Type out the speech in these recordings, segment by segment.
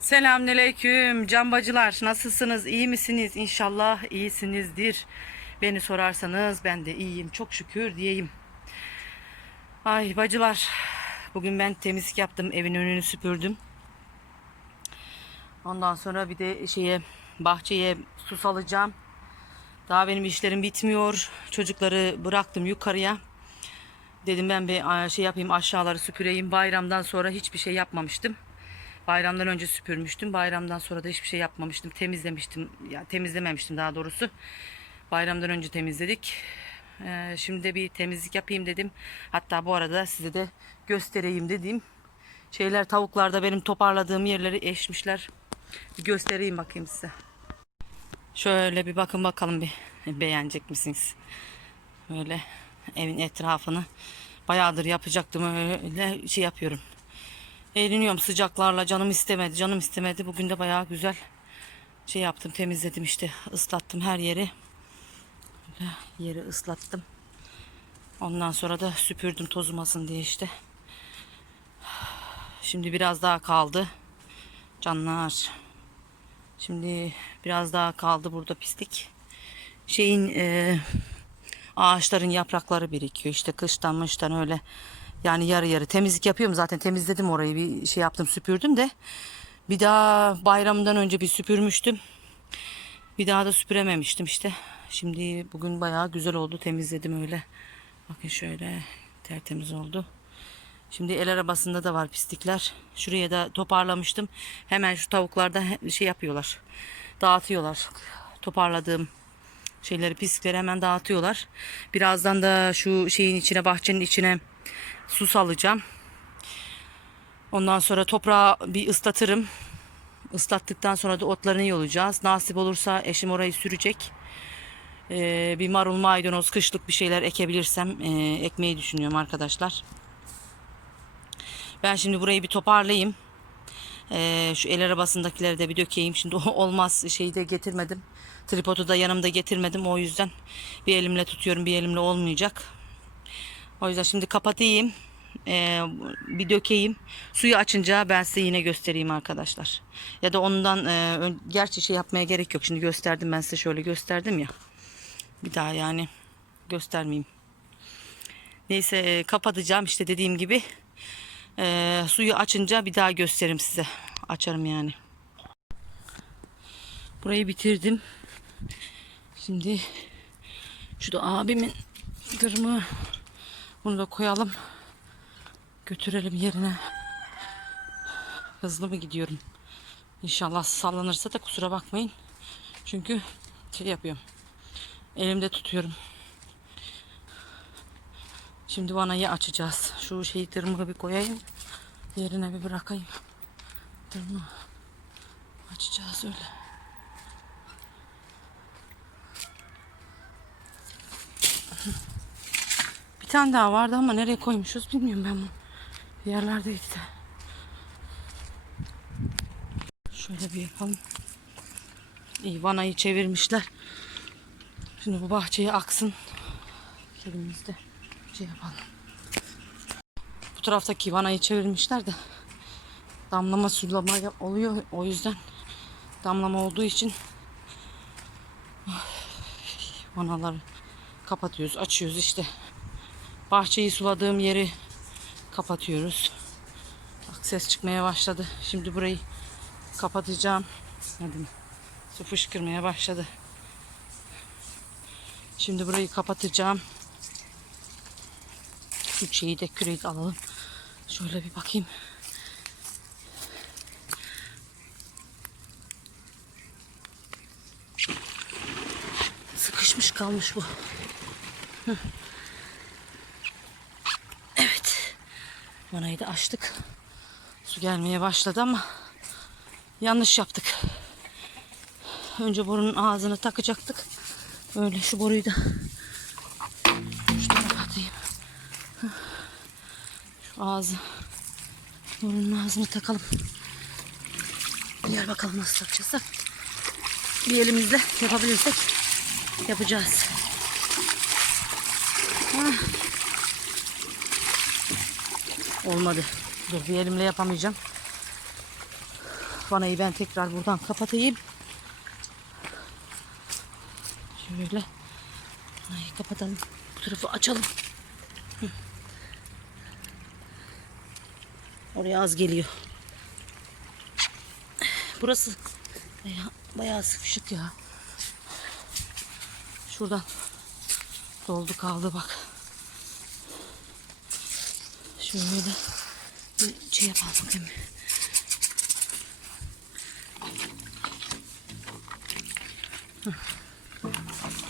Selamünaleyküm cambacılar. Nasılsınız? İyi misiniz? İnşallah iyisinizdir. Beni sorarsanız ben de iyiyim. Çok şükür diyeyim. Ay bacılar. Bugün ben temizlik yaptım. Evin önünü süpürdüm. Ondan sonra bir de şeye bahçeye su salacağım. Daha benim işlerim bitmiyor. Çocukları bıraktım yukarıya. Dedim ben bir şey yapayım aşağıları süpüreyim. Bayramdan sonra hiçbir şey yapmamıştım. Bayramdan önce süpürmüştüm. Bayramdan sonra da hiçbir şey yapmamıştım. Temizlemiştim. Ya temizlememiştim daha doğrusu. Bayramdan önce temizledik. Ee, şimdi de bir temizlik yapayım dedim. Hatta bu arada size de göstereyim dediğim şeyler tavuklarda benim toparladığım yerleri eşmişler. Bir göstereyim bakayım size. Şöyle bir bakın bakalım bir beğenecek misiniz? Böyle evin etrafını bayağıdır yapacaktım öyle şey yapıyorum. Eğleniyorum sıcaklarla canım istemedi canım istemedi. Bugün de bayağı güzel şey yaptım temizledim işte ıslattım her yeri. Böyle yeri ıslattım. Ondan sonra da süpürdüm tozmasın diye işte. Şimdi biraz daha kaldı canlar. Şimdi biraz daha kaldı burada pislik. Şeyin e, ağaçların yaprakları birikiyor işte kıştan mıştan öyle yani yarı yarı temizlik yapıyorum zaten temizledim orayı bir şey yaptım süpürdüm de bir daha bayramdan önce bir süpürmüştüm. Bir daha da süpürememiştim işte. Şimdi bugün bayağı güzel oldu temizledim öyle. Bakın şöyle tertemiz oldu. Şimdi el arabasında da var pislikler. Şuraya da toparlamıştım. Hemen şu tavuklarda şey yapıyorlar. Dağıtıyorlar. Toparladığım şeyleri pislikleri hemen dağıtıyorlar. Birazdan da şu şeyin içine bahçenin içine su salacağım. Ondan sonra toprağı bir ıslatırım. Islattıktan sonra da otlarını yolacağız. Nasip olursa eşim orayı sürecek. Ee, bir marul maydanoz kışlık bir şeyler ekebilirsem e, ekmeyi düşünüyorum arkadaşlar. Ben şimdi burayı bir toparlayayım. Ee, şu el arabasındakileri de bir dökeyim. Şimdi olmaz şeyi de getirmedim. Tripodu da yanımda getirmedim. O yüzden bir elimle tutuyorum bir elimle olmayacak. O yüzden şimdi kapatayım. Ee, bir dökeyim. Suyu açınca ben size yine göstereyim arkadaşlar. Ya da ondan e, gerçi şey yapmaya gerek yok. Şimdi gösterdim ben size şöyle gösterdim ya. Bir daha yani göstermeyeyim. Neyse e, kapatacağım işte dediğim gibi. E, suyu açınca bir daha gösteririm size. Açarım yani. Burayı bitirdim. Şimdi şu da abimin tırmığı. Bunu da koyalım. Götürelim yerine. Hızlı mı gidiyorum? İnşallah sallanırsa da kusura bakmayın. Çünkü şey yapıyorum. Elimde tutuyorum. Şimdi vanayı açacağız. Şu şeyi tırmığı bir koyayım. Yerine bir bırakayım. Tırmığı açacağız öyle. Tane daha vardı ama nereye koymuşuz bilmiyorum ben bunu. Bir yerlerdeydi de. Şöyle bir yapalım. İyi vanayı çevirmişler. Şimdi bu bahçeye aksın. Elimizde şey yapalım. Bu taraftaki vanayı çevirmişler de damlama sulama oluyor. O yüzden damlama olduğu için vanaları kapatıyoruz, açıyoruz işte. Bahçeyi suladığım yeri kapatıyoruz. Bak ses çıkmaya başladı. Şimdi burayı kapatacağım. Hadi. Su fışkırmaya başladı. Şimdi burayı kapatacağım. Şu şeyi de küreği de alalım. Şöyle bir bakayım. Sıkışmış kalmış bu. Evet. Vanayı da açtık. Su gelmeye başladı ama yanlış yaptık. Önce borunun ağzını takacaktık. Öyle şu boruyu da şu atayım. Şu ağzı borunun ağzını takalım. Gel bakalım nasıl takacağız. Bir elimizle yapabilirsek yapacağız. Hah. Olmadı. Dur bir elimle yapamayacağım. vanayı ben tekrar buradan kapatayım. Şöyle. Ay kapatalım. Bu tarafı açalım. Oraya az geliyor. Burası bayağı, bayağı sıkışık ya. Şuradan doldu kaldı bak. Şöyle bir şey yapalım bakayım.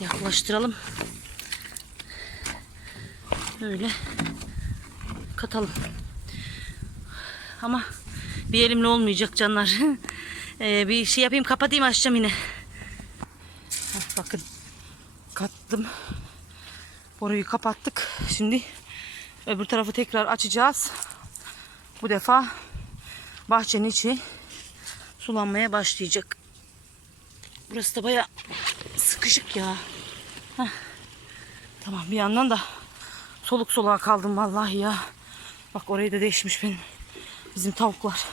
Yaklaştıralım. Böyle katalım. Ama bir elimle olmayacak canlar. Ee, bir şey yapayım kapatayım açacağım yine. Heh, bakın kattım. Boruyu kapattık. Şimdi öbür tarafı tekrar açacağız. Bu defa bahçenin içi sulanmaya başlayacak. Burası da baya sıkışık ya. Heh. Tamam bir yandan da soluk soluğa kaldım vallahi ya. Bak orayı da değişmiş benim. Bizim tavuklar.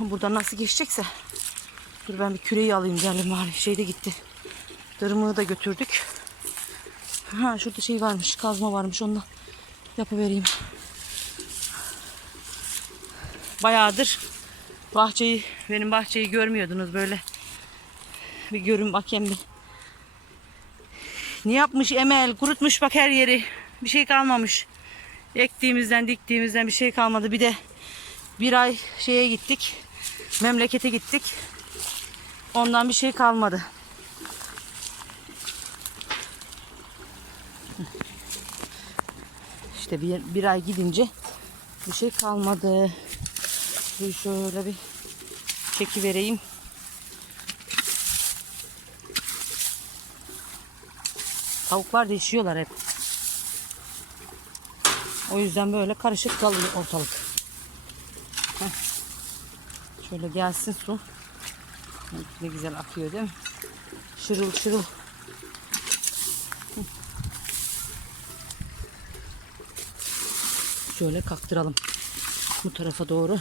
Buradan nasıl geçecekse. Dur ben bir küreği alayım geldim bari. Şey de gitti. Dırmığı da götürdük. Ha şurada şey varmış. Kazma varmış. Onunla yapıvereyim. Bayağıdır bahçeyi, benim bahçeyi görmüyordunuz böyle. Bir görün bakayım bir. Ne yapmış Emel? Kurutmuş bak her yeri. Bir şey kalmamış. Ektiğimizden, diktiğimizden bir şey kalmadı. Bir de bir ay şeye gittik. Memlekete gittik. Ondan bir şey kalmadı. İşte bir, bir ay gidince bir şey kalmadı. Bir şöyle bir çeki vereyim. Tavuklar değişiyorlar hep. O yüzden böyle karışık kalıyor ortalık. Heh. Şöyle gelsin su. Ne güzel akıyor değil mi? Şırıl şırıl. Şöyle kaktıralım. Bu tarafa doğru.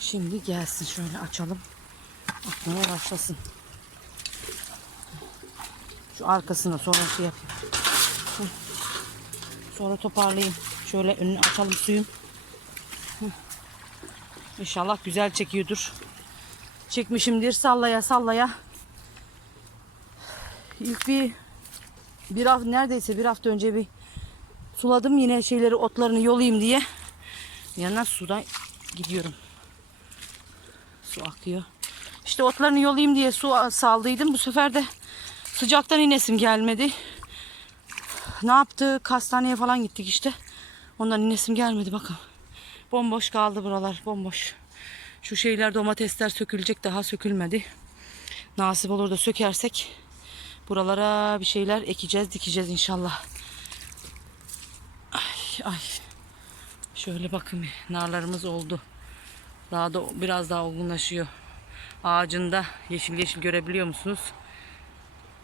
Şimdi gelsin şöyle açalım. Akmaya başlasın. Şu arkasına sonra şey yapayım. Sonra toparlayayım. Şöyle önünü açalım suyun. İnşallah güzel çekiyordur. Çekmişimdir sallaya sallaya. İlk bir bir hafta neredeyse bir hafta önce bir suladım yine şeyleri otlarını yolayım diye. Yandan sudan gidiyorum. Su akıyor. İşte otlarını yolayım diye su saldıydım. Bu sefer de sıcaktan inesim gelmedi. Ne yaptı? Hastaneye falan gittik işte. Ondan inesim gelmedi bakın. Bomboş kaldı buralar. Bomboş. Şu şeyler domatesler sökülecek daha sökülmedi. Nasip olur da sökersek buralara bir şeyler ekeceğiz, dikeceğiz inşallah. Ay ay. Şöyle bakın narlarımız oldu. Daha da biraz daha olgunlaşıyor. Ağacında yeşil yeşil görebiliyor musunuz?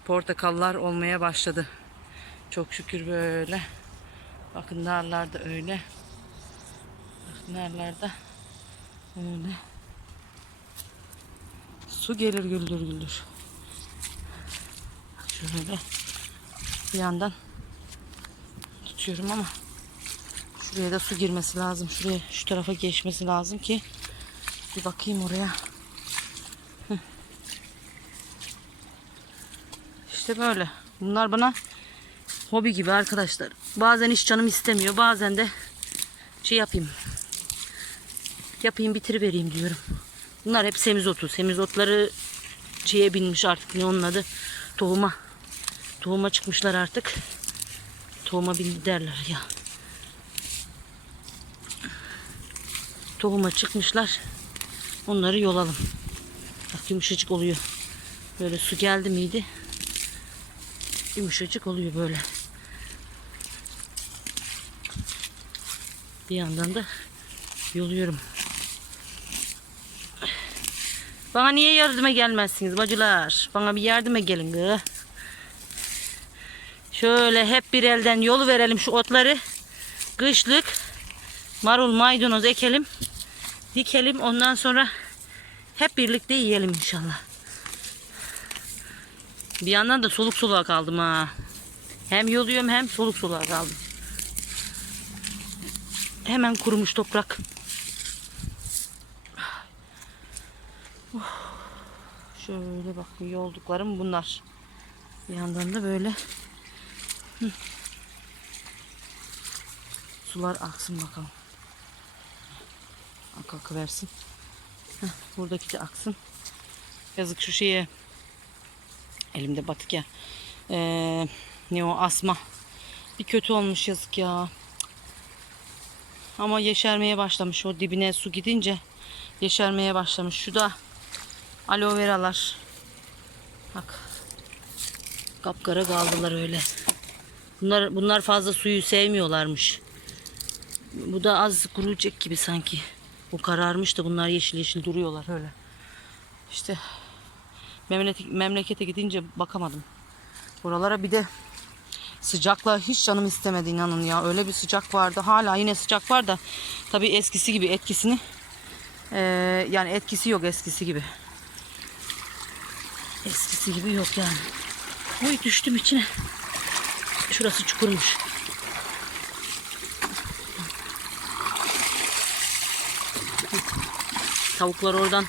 Portakallar olmaya başladı. Çok şükür böyle. Bakın narlar da öyle. Bak narlar da öyle. Su gelir güldür güldür. Şöyle bir yandan tutuyorum ama şuraya da su girmesi lazım. Şuraya şu tarafa geçmesi lazım ki bir bakayım oraya. Heh. İşte böyle. Bunlar bana hobi gibi arkadaşlar. Bazen hiç canım istemiyor. Bazen de şey yapayım. Yapayım bitirivereyim diyorum. Bunlar hep semizotu. Semizotları şeye binmiş artık ne onun adı? Tohuma. Tohuma çıkmışlar artık. Tohuma bindi derler ya. Tohuma çıkmışlar. Onları yolalım. Bak yumuşacık oluyor. Böyle su geldi miydi? Yumuşacık oluyor böyle. Bir yandan da yoluyorum. Bana niye yardıma gelmezsiniz bacılar? Bana bir yardıma gelin gı. Şöyle hep bir elden yolu verelim şu otları. Kışlık marul, maydanoz ekelim. Dikelim. Ondan sonra hep birlikte yiyelim inşallah. Bir yandan da soluk soluğa kaldım ha. Hem yoluyorum hem soluk soluğa kaldım. Hemen kurumuş toprak. Şöyle bak yolduklarım bunlar. Bir yandan da böyle Sular aksın bakalım. Ak akıversin. Heh, buradaki de aksın. Yazık şu şeye elimde batık ya. Ee, ne o asma. Bir kötü olmuş yazık ya. Ama yeşermeye başlamış. O dibine su gidince yeşermeye başlamış. Şu da aloe veralar. Bak. Kapkara kaldılar öyle. Bunlar bunlar fazla suyu sevmiyorlarmış. Bu da az kuruyacak gibi sanki. Bu kararmış da bunlar yeşil yeşil duruyorlar öyle. İşte memlekete, memlekete gidince bakamadım. Buralara bir de sıcakla hiç canım istemedi inanın ya. Öyle bir sıcak vardı. Hala yine sıcak var da tabii eskisi gibi etkisini eee, yani etkisi yok eskisi gibi. Eskisi gibi yok yani. Oy düştüm içine. Şurası çukurmuş. Tavuklar oradan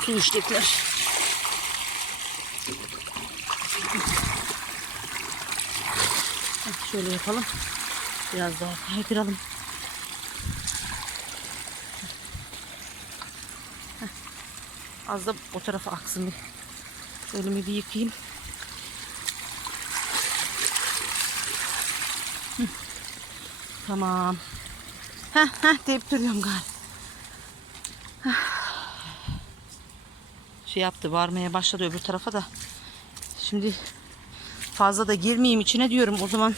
su içecekler. Şöyle yapalım. Biraz daha kaydıralım. Az da o tarafa aksın bir. Elimi bir yıkayayım. Tamam. Heh heh deyip duruyorum galiba. Şey yaptı varmaya başladı öbür tarafa da. Şimdi fazla da girmeyeyim içine diyorum. O zaman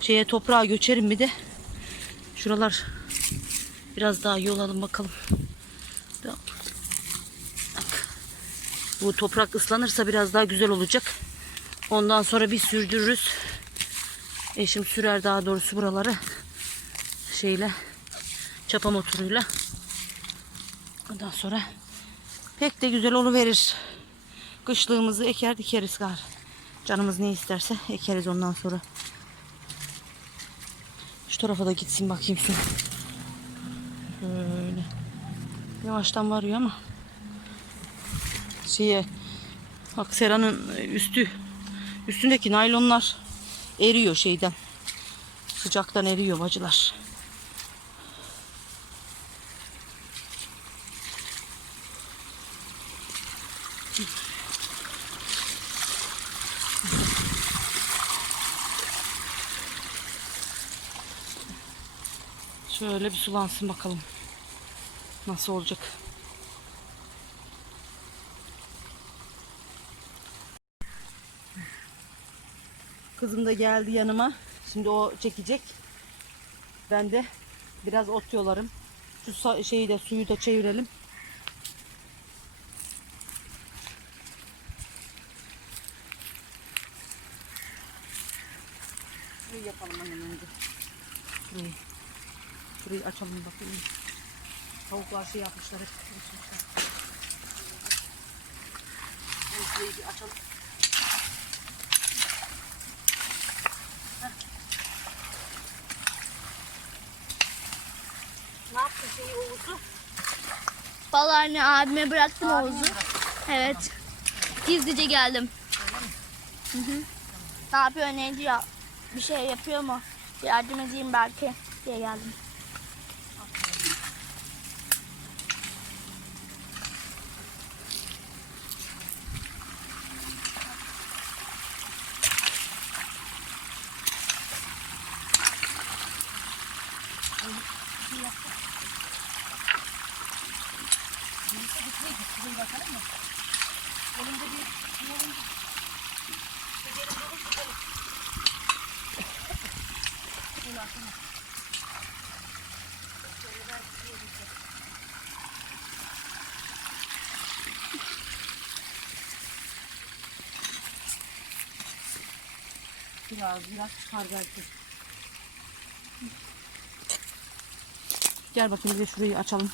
şeye toprağa göçerim bir de. Şuralar biraz daha yol alın bakalım. Bu toprak ıslanırsa biraz daha güzel olacak. Ondan sonra bir sürdürürüz. Eşim sürer daha doğrusu buraları şeyle çapa motoruyla. Ondan sonra pek de güzel oluverir. Kışlığımızı eker dikeriz gar. Canımız ne isterse ekeriz ondan sonra. Şu tarafa da gitsin bakayım su. Böyle. Yavaştan varıyor ama. Şeye bak seranın üstü üstündeki naylonlar eriyor şeyden. Sıcaktan eriyor bacılar. Şöyle bir sulansın bakalım. Nasıl olacak? Kızım da geldi yanıma. Şimdi o çekecek. Ben de biraz ot yolarım. Şu şeyi de suyu da çevirelim. Şurayı yapalım annem önce. Şurayı. Şurayı açalım bakayım. Şey yapmışlar. Şurayı bir açalım. Ne yaptın şeyi Oğuz'u? Vallahi anne abime bıraktım Oğuz'u. Evet. Gizlice geldim. Hı hı. Ne yapıyor ne ediyor? Bir şey yapıyor mu? Yardım edeyim belki diye geldim. Biraz biraz çıkar belki. Gel bakayım bir de şurayı açalım.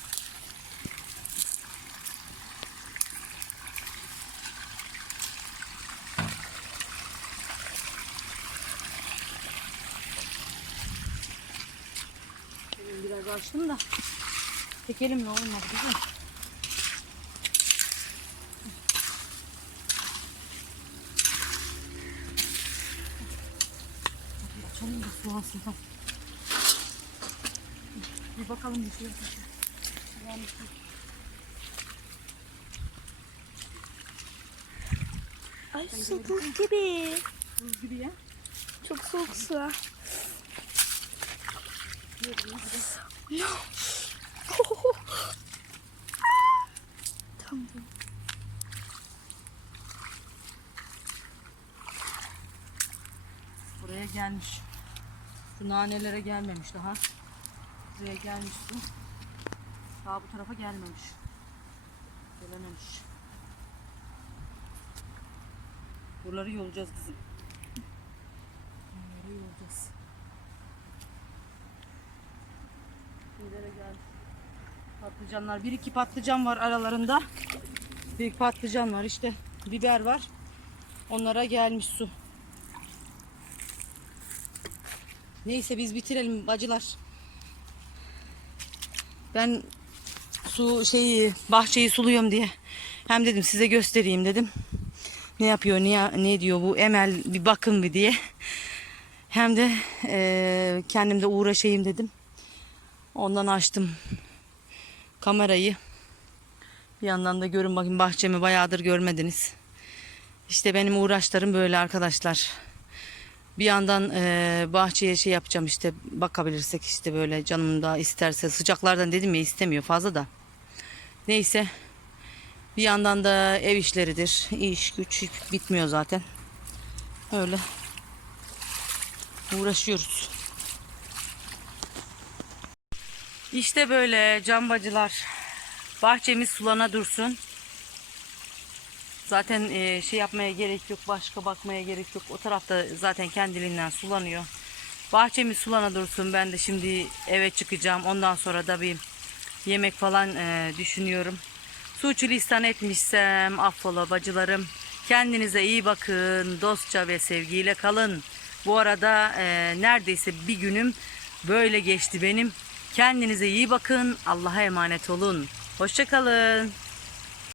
Biraz açtım da tek elimle olmadı. Hadi Açalım da su alsın. Bir bakalım bir şey. Yani Ay su buz gibi. buz gibi ya. Çok soğuk su. tamam. Buraya gelmiş. Şu nanelere gelmemiş daha. Buraya gelmiş su. Daha bu tarafa gelmemiş. Gelememiş. Buraları yolacağız kızım. Buraları yolacağız. Nereye geldi? Patlıcanlar. Bir iki patlıcan var aralarında. Büyük patlıcan var işte. Biber var. Onlara gelmiş su. Neyse biz bitirelim bacılar. Ben su şeyi bahçeyi suluyorum diye hem dedim size göstereyim dedim. Ne yapıyor ne ne diyor bu Emel bir bakın bir diye. Hem de eee kendim de uğraşayım dedim. Ondan açtım kamerayı. Bir yandan da görün bakın bahçemi bayağıdır görmediniz. İşte benim uğraşlarım böyle arkadaşlar. Bir yandan e, bahçeye şey yapacağım işte bakabilirsek işte böyle canım da isterse sıcaklardan dedim ya istemiyor fazla da. Neyse bir yandan da ev işleridir. İş güç bitmiyor zaten. Öyle uğraşıyoruz. İşte böyle cambacılar. Bahçemiz sulana dursun. Zaten e, şey yapmaya gerek yok, başka bakmaya gerek yok. O tarafta zaten kendiliğinden sulanıyor. Bahçemiz sulana dursun. Ben de şimdi eve çıkacağım. Ondan sonra da bir yemek falan e, düşünüyorum. Suçulistan etmişsem affola bacılarım. Kendinize iyi bakın. Dostça ve sevgiyle kalın. Bu arada e, neredeyse bir günüm böyle geçti benim. Kendinize iyi bakın. Allah'a emanet olun. Hoşçakalın.